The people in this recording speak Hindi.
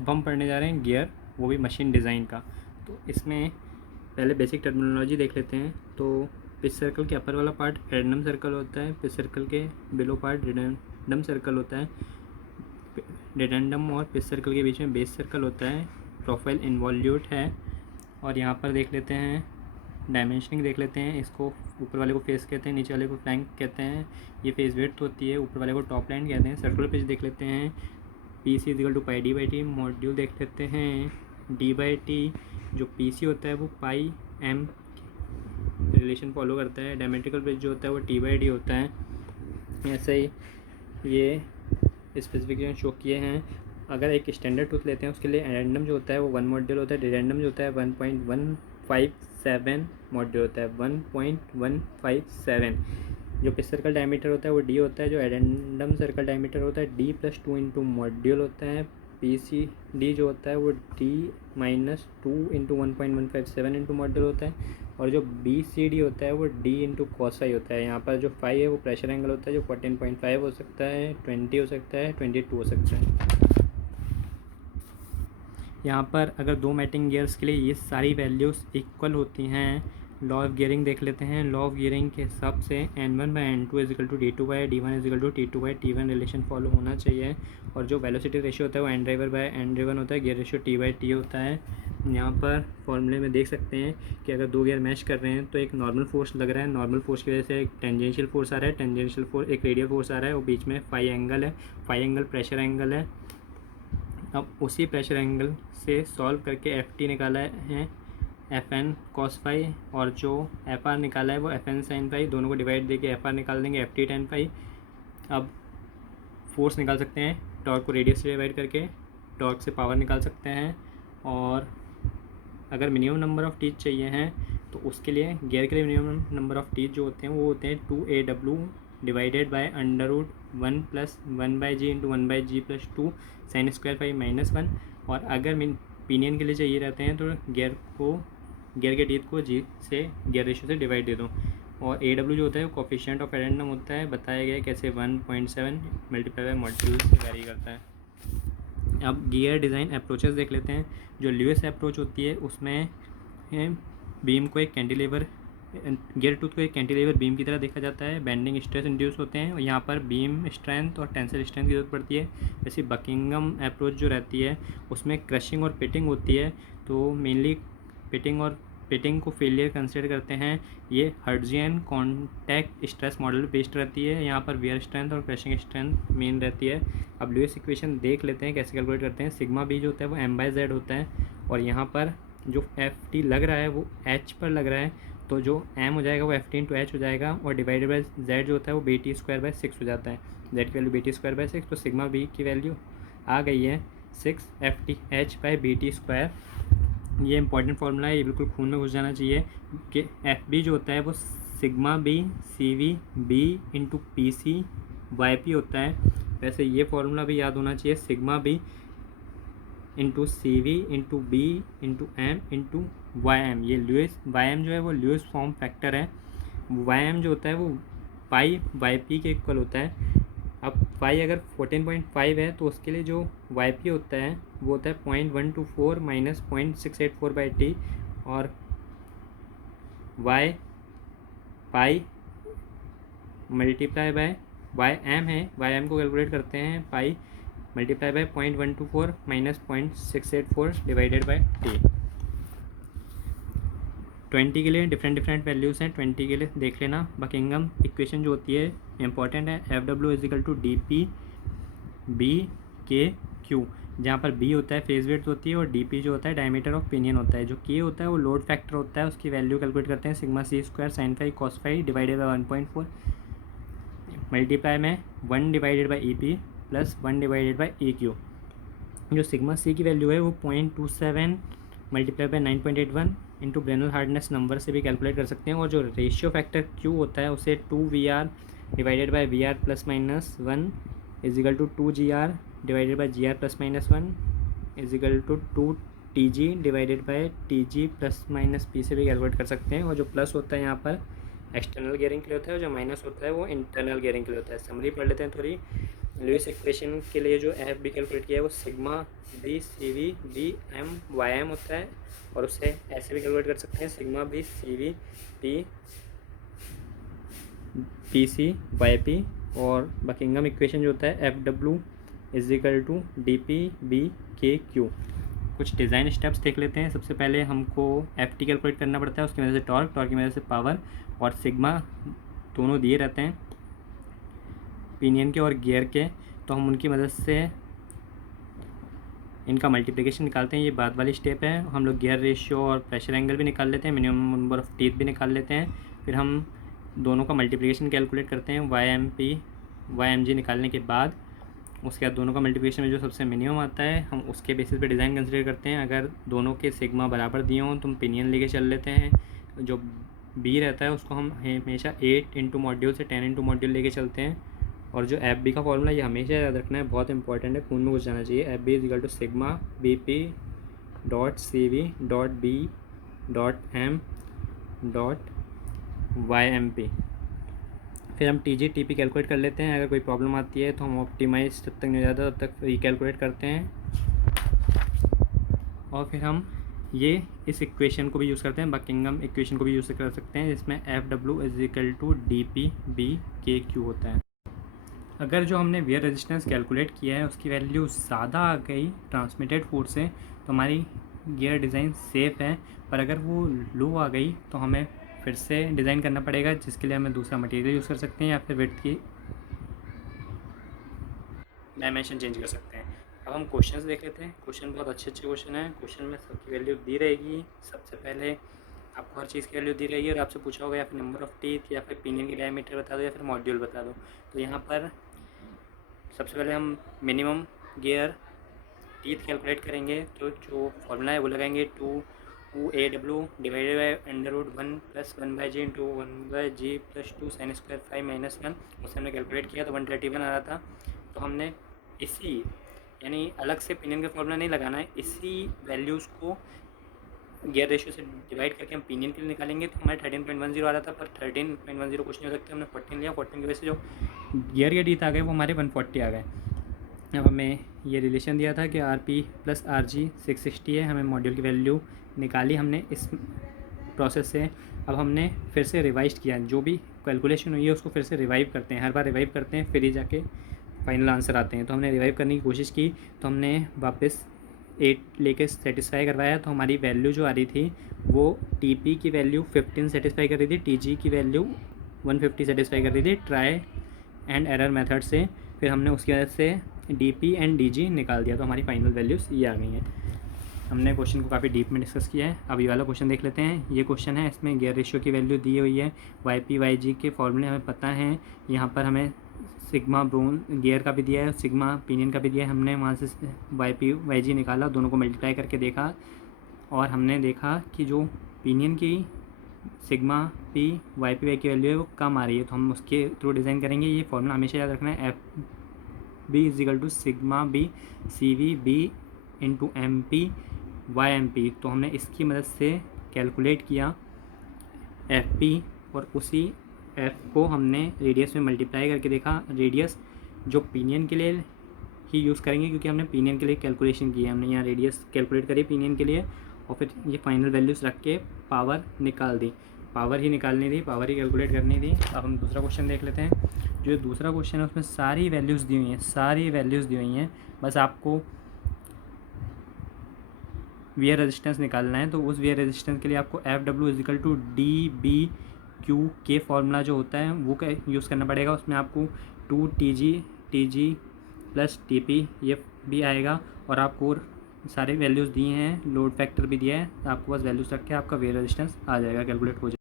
अब हम पढ़ने जा रहे हैं गियर, वो भी मशीन डिज़ाइन का। तो इसमें पहले बेसिक टर्मिनोलॉजी देख लेते हैं। तो पिच सर्कल के अपर वाला पार्ट रैंडम सर्कल होता है, पिच सर्कल के बिलो पार्ट रिडंडम सर्कल होता है, रिडंडम और पिच सर्कल के बीच में बेस सर्कल होता है, प्रोफाइल इन्वॉल्यूट है। और यहाँ पर देख लेते हैं डायमेंशनिंग देख लेते हैं। इसको ऊपर वाले को फेस कहते हैं, नीचे वाले को फ्लैंक कहते हैं। ये फेस विड्थ होती है, ऊपर वाले को टॉप लाइन कहते हैं। सर्कुलर पिच देख लेते हैं, P C equal to pi D by T. Module देख लेते हैं, डी बाई टी जो पी सी होता है वो पाई एम रिलेशन फॉलो करता है। डायमेट्रिकल पिच जो होता है वो टी बाई डी होता है। ऐसे ही ये स्पेसिफिकेशन शो किए हैं। अगर एक स्टैंडर्ड टूथ लेते हैं उसके लिए एडेंडम जो होता है वो 1 मॉड्यूल होता है, डिडेंडम जो होता है 1.157 मॉड्यूल होता है, 1.157। जो पिच सर्कल डायमीटर होता है वो डी होता है, जो एडेंडम सर्कल डायमीटर होता है डी प्लस 2 इंटू मॉड्यूल होता है। पी सी डी जो होता है वो D minus 2 into 1.157 into module होता है। और जो बी सी डी होता है वो डी इंटू कॉस होता है। यहाँ पर जो फाई है वो प्रेशर एंगल होता है, जो 14.5 हो सकता है, 20 हो सकता है, 22 हो सकता है। यहाँ पर अगर दो मैटिंग गियर्स के लिए ये सारी वैल्यूज़ इक्वल होती हैं। लॉ ऑफ गियरिंग देख लेते हैं। लॉ ऑफ गियरिंग के हिसाब से N1 by N2 equal to D2 by D1 equal to T2 by T1 relation follow होना चाहिए। और जो वेलोसिटी रेशियो होता है वो N driver by N driven होता है, gear ratio T by T होता है। यहाँ पर फॉर्मूले में देख सकते हैं कि अगर दो गियर मैच कर रहे हैं तो एक नॉर्मल फोर्स लग रहा है, नॉर्मल फोर्स की वजह से एक टेंजेंशियल फोर्स आ रहा है, टेंजेंशियल फोर्स एक रेडियल फोर्स आ रहा है, और बीच में फाई एंगल है, फाई एंगल प्रेशर एंगल है। अब उसी प्रेशर एंगल से सॉल्व करके एफ टी निकाला है एफ एन कॉस फाई, और जो एफ आर निकाला है वो एफ एन साइन फाई। दोनों को डिवाइड देके एफ आर निकाल देंगे एफ टी टेन फाई। अब फोर्स निकाल सकते हैं टॉर्क को रेडियस से डिवाइड करके, टॉर्क से पावर निकाल सकते हैं। और अगर मिनिमम नंबर ऑफ़ टीथ चाहिए हैं तो उसके लिए गियर के लिए मिनिमम नंबर ऑफ़ टीथ जो होते हैं वो होते हैं 2AW divided by under root 1 plus 1/g into 1/g plus 2 sine square phi minus 1। और अगर पिनियन के लिए चाहिए रहते हैं तो गियर के टीथ को जी से गियर रेशियो से डिवाइड दे दो। और AW जो होता है वो कोफिशिएंट ऑफ एडेंडम होता है, बताया गया कैसे 1.7 मल्टीप्लाई बाय मॉड्यूल से वेरी करता है। अब गियर डिज़ाइन अप्रोचेस देख लेते हैं। जो ल्यूइस अप्रोच होती है उसमें बीम को एक कैंटिलीवर, गियर टूथ को एक कैंटिलीवर बीम की तरह देखा जाता है। बेंडिंग स्ट्रेस इंड्यूस होते हैं और यहाँ पर बीम स्ट्रेंथ और टेंसिल स्ट्रेंथ की जरूरत पड़ती है। वैसे बकिंगम अप्रोच जो रहती है उसमें क्रशिंग और पिटिंग होती है, तो मेनली पिटिंग को फेलियर कंसिडर करते हैं। ये Hertzian contact stress model based रहती है। यहाँ पर वियर स्ट्रेंथ और क्रशिंग स्ट्रेंथ मेन रहती है। अब लुईस इक्वेशन देख लेते हैं कैसे कैलकुलेट करते हैं। सिग्मा बी जो होता है वो m/z होता है, और यहाँ पर जो एफ टी लग रहा है वो एच पर लग रहा है, तो जो m हो जाएगा वो एफ टी इंटू एच हो जाएगा, और डिवाइडेड बाई z जो होता है वो BT²/6 हो जाता है। z की वैल्यू BT²/6, तो सिग्मा बी की वैल्यू आ गई है 6FTH/BT²। ये इंपॉर्टेंट फार्मूला है, ये बिल्कुल खून में घुस जाना चाहिए कि एफ बी जो होता है वो sigma B CV B into PC/YP होता है। वैसे ये फार्मूला भी याद होना चाहिए, sigma B into CV into B into M into YM। ये लुईस YM जो है वो लुईस फॉर्म फैक्टर है। YM जो होता है वो पाई YP के इक्वल होता है। अब पाई अगर 14.5 है तो उसके लिए जो YP होता है वो होता है 0.124 माइनस 0.684/t, और Y pi multiply by YM है, YM को कैलकुलेट करते हैं पाई multiply by 0.124 minus 0.684 divided by t। 20 के लिए डिफरेंट वैल्यूज़ हैं। 20 के लिए देख लेना। बकिंगम इक्वेशन जो होती है इंपॉर्टेंट है, FW is equal to DP BK/Q, जहाँ पर B होता है फेज विड्थ होती है और DP जो होता है डायमीटर ऑफ पिनियन होता है। जो K होता है वो लोड फैक्टर होता है, उसकी वैल्यू कैलकुलेट करते हैं sigma C² sine phi cos phi divided by 1.4 multiply में 1 divided by EP plus 1 divided by EQ। जो सिग्मा C की वैल्यू है वो 0.27 multiply by 9.81 into Brinell hardness number से भी कैलकुलेट कर सकते हैं। और जो रेशियो फैक्टर Q होता है उसे 2VR divided by VR plus minus 1 equal to 2GR divided by GR plus minus 1 equal to 2TG divided by TG plus minus P से भी कैलकुलेट कर सकते हैं। और जो प्लस होता है यहाँ पर एक्सटर्नल गियरिंग के लिए होता है, और जो माइनस होता है वो इंटरनल गियरिंग के लिए होता है। समरी पढ़ लेते हैं थोड़ी। लुईस इक्वेशन के लिए जो एफ बी कैलकुलेट किया है वो sigma B C V B M Y M होता है, और उससे ऐसे भी कैलकुलेट कर सकते हैं sigma B C V P C Y P, और बकिंगम इक्वेशन जो होता है F W is equal to D P B K Q. कुछ डिज़ाइन स्टेप्स देख लेते हैं। सबसे पहले हमको एफ टी कैलकुलेट करना पड़ता है, उसकी वजह से टॉर्क, टॉर्क की वजह से पावर, और सिग्मा दोनों दिए रहते हैं पिनियन के और गियर के, तो हम उनकी मदद से इनका मल्टीप्लिकेशन निकालते हैं। ये बाद वाली स्टेप है। हम लोग गियर रेशियो और प्रेशर एंगल भी निकाल लेते हैं, मिनिमम नंबर ऑफ टीथ भी निकाल लेते हैं। फिर हम दोनों का मल्टीप्लिकेशन कैलकुलेट करते हैं Y M P Y M G निकालने के बाद। उसके बाद दोनों का मल्टीप्लिकेशन में जो सबसे मिनिमम आता है हम उसके बेसिस पे डिज़ाइन कंसिडर करते हैं। अगर दोनों के सिग्मा बराबर दिए हों तो हम पिनियन लेके चल लेते हैं। जो बी रहता है उसको हम हमेशा 8 इंटू मॉड्यूल से 10 इंटू मॉड्यूल लेके चलते हैं। और जो एफ बी का फॉर्मूला ये हमेशा याद रखना है, बहुत इंपॉर्टेंट है, खून में घुस जाना चाहिए। F B is equal to sigma B P dot C V dot B dot M dot Y M P. फिर हम T G T P calculate कर लेते हैं। अगर कोई प्रॉब्लम आती है तो हम ऑप्टिमाइज जब तक नहीं हो जाता तब तक रिकैलकुलेट करते हैं, और फिर हम ये इस इक्वेशन को भी यूज़ करते हैं, बकिंगम इक्वेशन को भी यूज़ कर सकते हैं, जिसमें F W is equal to D P B K Q होता है। अगर जो हमने वेयर रेजिस्टेंस कैलकुलेट किया है उसकी वैल्यू ज़्यादा आ गई ट्रांसमिटेड फोर्स से तो हमारी गियर डिज़ाइन सेफ़ है, पर अगर वो लो आ गई तो हमें फिर से डिज़ाइन करना पड़ेगा, जिसके लिए हमें दूसरा मटेरियल यूज़ कर सकते हैं या फिर विड्थ की डायमेंशन चेंज कर सकते हैं। अब हम क्वेश्चंस देख लेते हैं। क्वेश्चन बहुत अच्छे क्वेश्चन हैं। क्वेश्चन में सबकी वैल्यू दी रहेगी। सबसे पहले आपको हर चीज़ की वैल्यू दी रहेगी और आपसे पूछा होगा या फिर नंबर ऑफ टीथ या फिर पिनियन की डायमीटर बता दो या फिर मॉड्यूल बता दो। तो यहाँ पर सबसे पहले हम मिनिमम गियर टीथ कैलकुलेट करेंगे। तो जो फॉर्मूला है वो लगाएंगे 2AW divided by √1 + 1/g into 1/g + 2 sin square 5 - 1। उससे हमने कैलकुलेट किया तो 131 आ रहा था। तो हमने इसी यानी अलग से पिनियन का फॉर्मूला नहीं लगाना है, इसी वैल्यूज़ को गियर रेशियो से डिवाइड करके हम पिनियन के लिए निकालेंगे। तो हमारे 13.10 आ रहा था, पर 13.10 कुछ नहीं हो सकता, हमने 14 लिया। 14 की वजह से जो गियर के टीथ आ गए वो हमारे 140 आ गए। अब हमें ये रिलेशन दिया था कि RP + RG 660 है। हमें मॉड्यूल की वैल्यू निकाली हमने इस प्रोसेस से। अब हमने फिर से रिवाइज किया, जो भी कैलकुलेशन हुई है उसको फिर से रिवाइव करते हैं, हर बार रिवाइव करते हैं, फिर ही जाके फाइनल आंसर आते हैं। तो हमने रिवाइव करने की कोशिश की, तो हमने वापस 8 लेके सेटिस्फाई करवाया। तो हमारी वैल्यू जो आ रही थी वो TP की वैल्यू 15 सेटिस्फाई कर रही थी, TG की वैल्यू 150 सेटिस्फाई कर रही थी ट्राई एंड एरर मेथड से। फिर हमने उसकी वजह से DP एंड DG निकाल दिया, तो हमारी फाइनल वैल्यूज़ ये आ गई हैं। हमने क्वेश्चन को काफ़ी डीप में डिस्कस किया है। अब ये वाला क्वेश्चन देख लेते हैं। ये क्वेश्चन है, इसमें गियर रेशियो की वैल्यू दी हुई है, YP YG के फॉर्मूले हमें पता हैं। यहाँ पर हमें सिग्मा ब्रोन गियर का भी दिया है, सिग्मा पिनियन का भी दिया है। हमने वहाँ से YP YG निकाला, दोनों को मल्टीप्लाई करके देखा और हमने देखा कि जो पिनियन की सिग्मा P YP Y की वैल्यू है वो कम आ रही है, तो हम उसके थ्रू डिज़ाइन करेंगे। ये फॉर्मूला हमेशा याद रखना है, FB = sigma B CV B into MP YMP। तो हमने इसकी मदद से कैलकुलेट किया FP और उसी F को हमने रेडियस में मल्टीप्लाई करके देखा। रेडियस जो पिनियन के लिए ही यूज़ करेंगे क्योंकि हमने पिनियन के लिए कैलकुलेशन की है, हमने यहाँ रेडियस कैलकुलेट करी पिनियन के लिए और फिर ये फाइनल वैल्यूज़ रख के पावर निकाल दी। पावर ही निकालनी थी, पावर ही कैलकुलेट करनी थी। अब हम दूसरा क्वेश्चन देख लेते हैं। जो दूसरा क्वेश्चन है उसमें सारी वैल्यूज़ दी हुई हैं, सारी वैल्यूज़ दी हुई हैं, बस आपको वियर रेजिस्टेंस निकालना है। तो उस वियर रेजिस्टेंस के लिए आपको FW = DBQ फॉर्मूला जो होता है वो यूज़ करना पड़ेगा। उसमें आपको 2TG + TP ये भी आएगा और आपको सारे वैल्यूज़ दिए हैं, लोड फैक्टर भी दिया है। आपको बस वैल्यूज़ रख के आपका वियर रेजिस्टेंस आ जाएगा, कैलकुलेट हो जाएगा।